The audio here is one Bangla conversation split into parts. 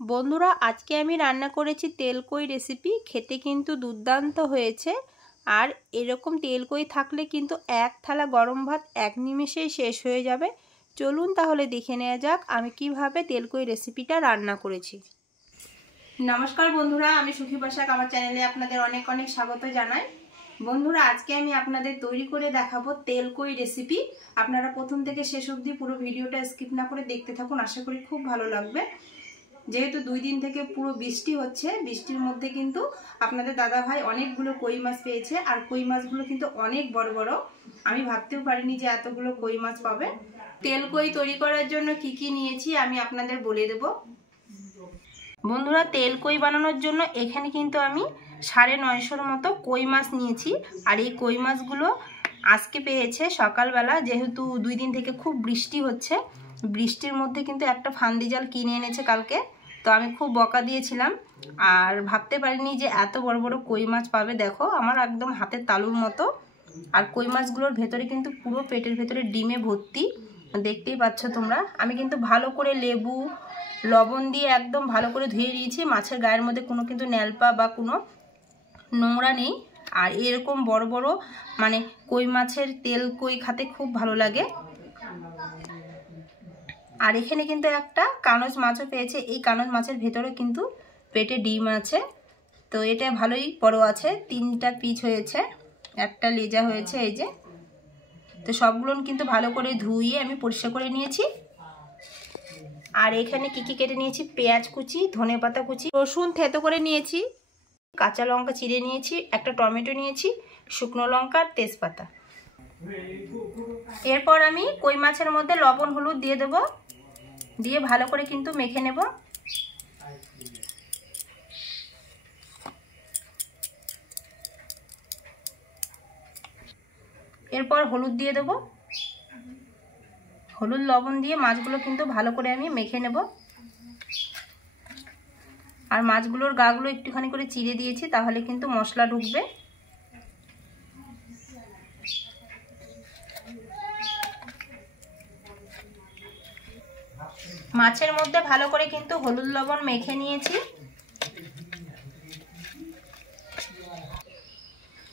বন্ধুরা আজকে আমি রান্না করেছি তেলকই রেসিপি। খেতে কিন্তু দুর্দান্ত হয়েছে। আর এরকম তেলকই থাকলে কিন্তু এক থালা গরম ভাত এক নিমেষেই শেষ হয়ে যাবে। চলুন তাহলে দেখে নেওয়া যাক আমি কিভাবে তেলকই রেসিপিটা রান্না করেছি। নমস্কার বন্ধুরা, আমি সুখী বসাক আমার চ্যানেলে আপনাদের অনেক অনেক স্বাগত জানাই। বন্ধুরা আজকে আমি আপনাদের তৈরি করে দেখাবো তেলকই রেসিপি। আপনারা প্রথম থেকে শেষ অবধি পুরো ভিডিওটা স্কিপ না করে দেখতে থাকুন, আশা করি খুব ভালো লাগবে। যেহেতু 2 দিন থেকে পুরো বৃষ্টি হচ্ছে, বৃষ্টির মধ্যে কিন্তু আপনাদের দাদা ভাই অনেকগুলো কই মাছ পেয়েছে। আর কই মাছগুলো কিন্তু অনেক বড় বড়, আমি ভাবতেও পারিনি যে এতগুলো কই মাছ পাবে। তেলকই তৈরি করার জন্য কি কি নিয়েছি আমি আপনাদের বলে দেব। বন্ধুরা তেলকই বানানোর জন্য এখানে কিন্তু আমি 950-র মতো কই মাছ নিয়েছি। আর এই কই মাছগুলো আজকে পেয়েছে সকালবেলা, যেহেতু 2 দিন থেকে খুব বৃষ্টি হচ্ছে। বৃষ্টির মধ্যে কিন্তু একটা ফান্দি জাল কিনে এনেছে কালকে, তো আমি খুব বকা দিয়েছিলাম আর ভাবতে পারিনি যে এত বড় বড় কই মাছ পাবে। দেখো আমার একদম হাতের তালুর মতো। আর কই মাছগুলোর ভেতরে কিন্তু পুরো পেটের ভেতরে ডিমে ভর্তি, দেখতেই পাচ্ছ তোমরা। আমি কিন্তু ভালো করে লেবু লবণ দিয়ে একদম ভালো করে ধুয়ে নিয়েছি। মাছের গায়ের মধ্যে কোনো কিন্তু ন্যালপা বা কোনো নোংরা নেই। আর এরকম বড় বড় মানে কই মাছের তেল কই খেতে খুব ভালো লাগে। আর এখানে কিন্তু একটা কানজ মাছও পেয়েছে। এই কানজ মাছের ভেতরে কিন্তু পেটে ডিম আছে, তো এটা ভালোই বড় আছে। 3টা পিস হয়েছে, একটা লেজা হয়েছে এই যে। তো সবগুলো কিন্তু ভালো করে ধুইয়ে আমি পরিষ্কার করে নিয়েছি। আর এখানে কি কি কেটে নিয়েছি, পেঁয়াজ কুচি, ধনেপাতা কুচি, রসুন থেতো করে নিয়েছি, কাঁচা লঙ্কা চিড়ে নিয়েছি, একটা টমেটো নিয়েছি, শুকনো লঙ্কা, তেজপাতা। এরপর আমি কই মাছের মধ্যে লবণ হলুদ দিয়ে দেব, দিয়ে ভালো করে কিন্তু মেখে নেব। এরপর হলুদ দিয়ে দেব, হলুদ লবণ দিয়ে মাছগুলো কিন্তু ভালো করে আমি মেখে নেব। আর মাছগুলোর গাগুলো একটুখানি করে চিড়ে দিয়েছি, তাহলে কিন্তু মশলা ঢুকবে। মাছের মধ্যে ভালো করে কিন্তু হলুদ লবণ মেখে নিয়েছি।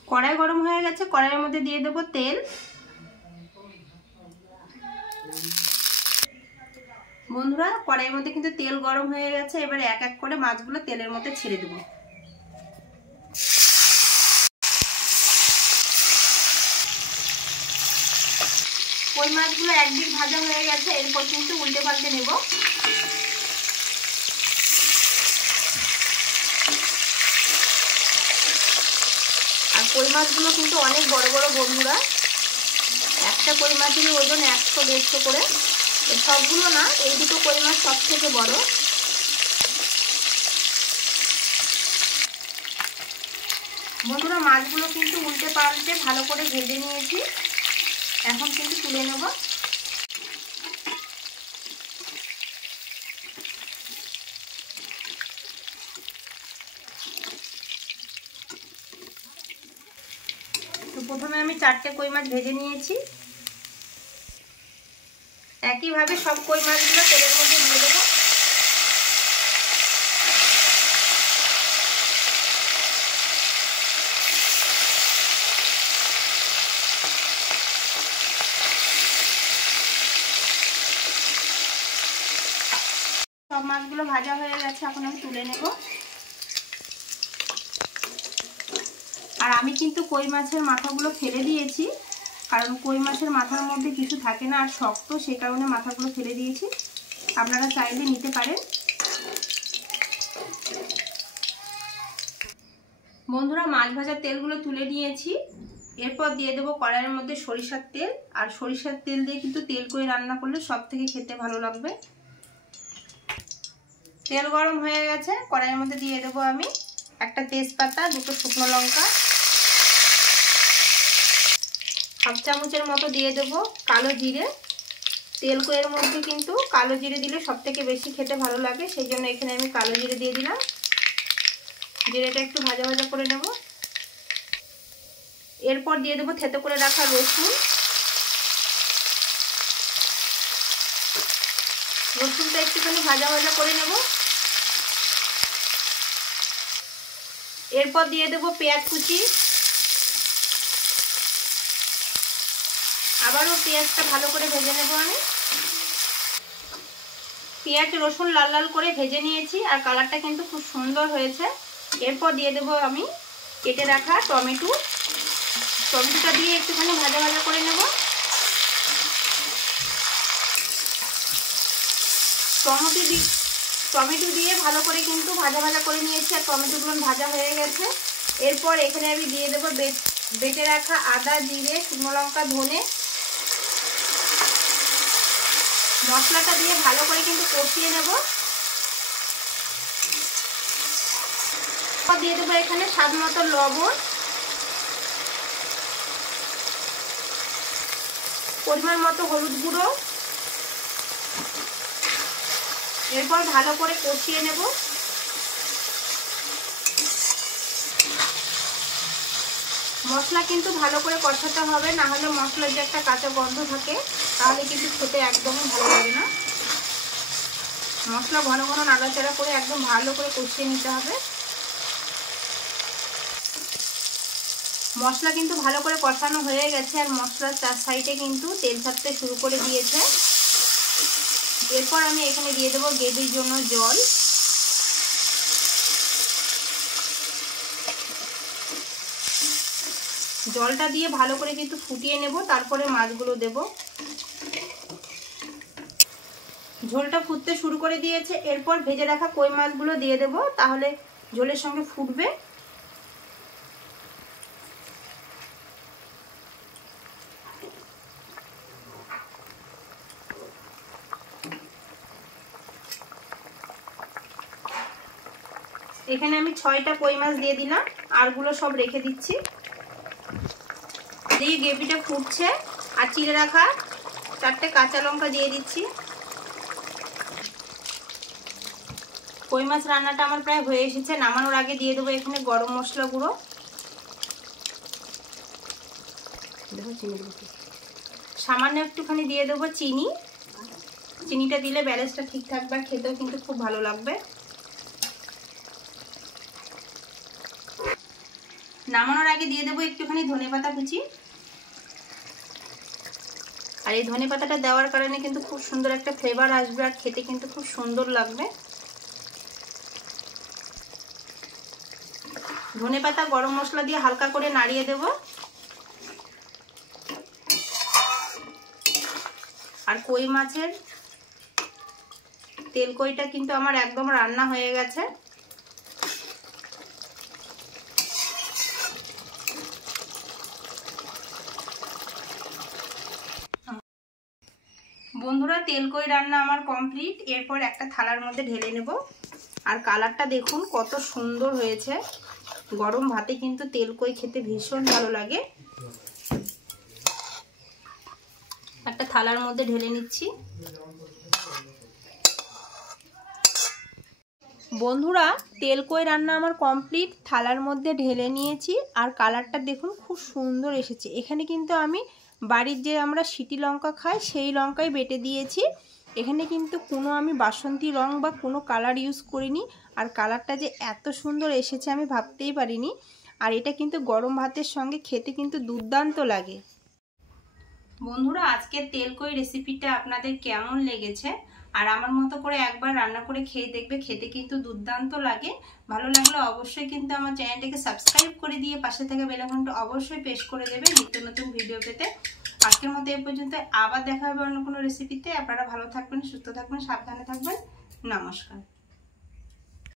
কড়াই গরম হয়ে গেছে, কড়াইয়ের মধ্যে দিয়ে দেবো তেল। বন্ধুরা কড়াইয়ের মধ্যে কিন্তু তেল গরম হয়ে গেছে, এবারে এক এক করে মাছগুলো তেলের মধ্যে ছেড়ে দেবো। কই মাছগুলো একদিক ভাজা হয়ে গেছে, এরপর কিন্তু উল্টে পাল্টে নেব। আর কই মাছগুলো কিন্তু অনেক বড় বড় বন্ধুরা, একটা কই মাছের ওজন 100-150 করে। সবগুলো না, এই দুটো কই মাছ সব থেকে বড়। বন্ধুরা মাছগুলো কিন্তু উল্টে পাল্টে ভালো করে ভেজে নিয়েছি, এখন কিন্তু তুলে নেব। তো প্রথমে আমি 4টে কই মাছ ভেজে নিয়েছি। একইভাবে সব কই মাছগুলো তেলের মধ্যে দিয়ে দেবো। সব মাছগুলো ভাজা হয়ে গেছে, এখন আমি তুলে নেব। আর আমি কিন্তু কই মাছের মাথাগুলো ফেলে দিয়েছি, কারণ কই মাছের মাথার মধ্যে কিছু থাকে না আর শক্ত, সেই কারণে মাথাগুলো ফেলে দিয়েছি। আপনারা চাইলে নিতে পারেন। বন্ধুরা মাছ ভাজার তেলগুলো তুলে নিয়েছি। এরপর দিয়ে দেবো কড়াইয়ের মধ্যে সরিষার তেল। আর সরিষার তেল দিয়ে কিন্তু তেলকই রান্না করলে সব থেকে খেতে ভালো লাগবে। তেল গরম হয়ে গেছে, কড়াইয়ের মধ্যে দিয়ে দেবো আমি একটা তেজপাতা, 2টো শুকনো লঙ্কা, 1/2 চামচের মতো দিয়ে দেবো কালো জিরে। তেলকইয়ের মধ্যে কিন্তু কালো জিরে দিলে সব থেকে বেশি খেতে ভালো লাগে, সেই জন্য এখানে আমি কালো জিরে দিয়ে দিলাম। জিরেটা একটু ভাজা ভাজা করে নেব। এরপর দিয়ে দেবো থেতো করে রাখা রসুন। রসুনটা একটুখানি ভাজা ভাজা করে নেব। এরপর দিয়ে দেবো পেঁয়াজ কুচি। আবারও পেঁয়াজটা ভালো করে ভেজে নেব আমি। পেঁয়াজ রসুন লাল লাল করে ভেজে নিয়েছি আর কালারটা কিন্তু খুব সুন্দর হয়েছে। এরপর দিয়ে দেবো আমি কেটে রাখা টমেটো। টমেটোটা দিয়ে একটুখানি ভাজা ভাজা করে নেব। টমেটো দিয়ে ভালো করে কিন্তু ভাজা ভাজা করে নিয়েছি আর টমেটোগুলো ভাজা হয়ে গেছে। এরপর এখানে আমি দিয়ে দেবো বেটে রাখা আদা, জিরে, শুকনো লঙ্কা, ধনে। মশলাটা দিয়ে ভালো করে কিন্তু কষিয়ে নেব। দিয়ে দেবো এখানে স্বাদ মতো লবণ, পরিমাণ মতো হলুদ গুঁড়ো। এরপর ভালো করে কষিয়ে নেব। মশলা কিন্তু ভালো করে কষাতে হবে, না হলে মশলার যে একটা কাঁচা গন্ধ থাকে তাহলে কিন্তু খেতে একদমই ভালো লাগে না। মশলা ঘন ঘন নাড়াচাড়া করে একদম ভালো করে কষিয়ে নিতে হবে। মশলা কিন্তু ভালো করে কষানো হয়ে গেছে আর মশলার চার সাইডে কিন্তু তেল ছাড়তে শুরু করে দিয়েছে। এরপর আমি এখানে দিয়ে দেবো গ্রেভির জন্য জল। জলটা দিয়ে ভালো করে কিন্তু ফুটিয়ে নেব, তারপরে মাছগুলো দেব। ঝোলটা ফুটতে শুরু করে দিয়েছে। এরপর ভেজে রাখা কই মাছগুলো দিয়ে দেব, তাহলে ঝোলের সঙ্গে ফুটবে। এখানে আমি 6টা কই মাছ দিয়ে দিলাম, আরগুলো সব রেখে দিচ্ছি। এই গ্রেভিটা ফুটছে আর চিড়ে রাখা 4টে কাঁচা লঙ্কা দিয়ে দিচ্ছি। কই মাছ রান্নাটা আমার প্রায় হয়ে এসেছে। নামানোর আগে দিয়ে দেবো এখানে গরম মশলা গুঁড়ো। সামান্য একটুখানি দিয়ে দেবো চিনি। চিনিটা দিলে ব্যালেন্সটা ঠিক থাকবে আর খেতেও কিন্তু খুব ভালো লাগবে। নামানোর আগে দিয়ে দেবো একটুখানি ধনেপাতা কুচি। আর এই ধনেপাতাটা দেওয়ার কারণে কিন্তু খুব সুন্দর একটা ফ্লেভার আসবে আর খেতে কিন্তু খুব সুন্দর লাগবে। ধনেপাতা গরম মশলা দিয়ে হালকা করে নাড়িয়ে দেব। আর কই মাছের তেল কইটা কিন্তু আমার একদম রান্না হয়ে গেছে। বন্ধুরা, তেল কই রান্না আমার কমপ্লিট। এরপর একটা থালার মধ্যে ঢেলে নেব। আর কালারটা দেখুন কত সুন্দর হয়েছে। গরম ভাতে কিন্তু তেল কই খেতে ভীষণ ভালো লাগে। একটা থালার মধ্যে ঢেলে নিচ্ছি। বন্ধুরা, তেল কই রান্না আমার কমপ্লিট। থালার মধ্যে ঢেলে নিয়েছি আর কালারটা দেখুন খুব সুন্দর এসেছে। এখানে কিন্তু আমি বাড়ির যে আমরা সিটি লঙ্কা খাই সেই লঙ্কাই বেটে দিয়েছি। এখানে কিন্তু কোনো আমি বাসন্তী রং বা কোনো কালার ইউজ করিনি। আর কালারটা যে এত সুন্দর এসেছে আমি ভাবতেই পারিনি। আর এটা কিন্তু গরম ভাতের সঙ্গে খেতে কিন্তু দুর্দান্ত লাগে। বন্ধুরা, আজকের তেল কই রেসিপিটা আপনাদের কেমন লেগেছে? আর আমার মতো করে একবার রান্না করে খেয়ে দেখবে, খেতে কিন্তু দুর্দান্ত লাগে। ভালো লাগলে অবশ্যই কিন্তু আমার চ্যানেলটাকে সাবস্ক্রাইব করে দিয়ে পাশে থাকা বেল আইকনটা অবশ্যই প্রেস করে দেবে নিত্য নতুন ভিডিও পেতে। আজকের মতো এই পর্যন্ত, আবার দেখা হবে অন্য কোনো রেসিপিতে। আপনারা ভালো থাকবেন, সুস্থ থাকবেন, সাবধানে থাকবেন। নমস্কার।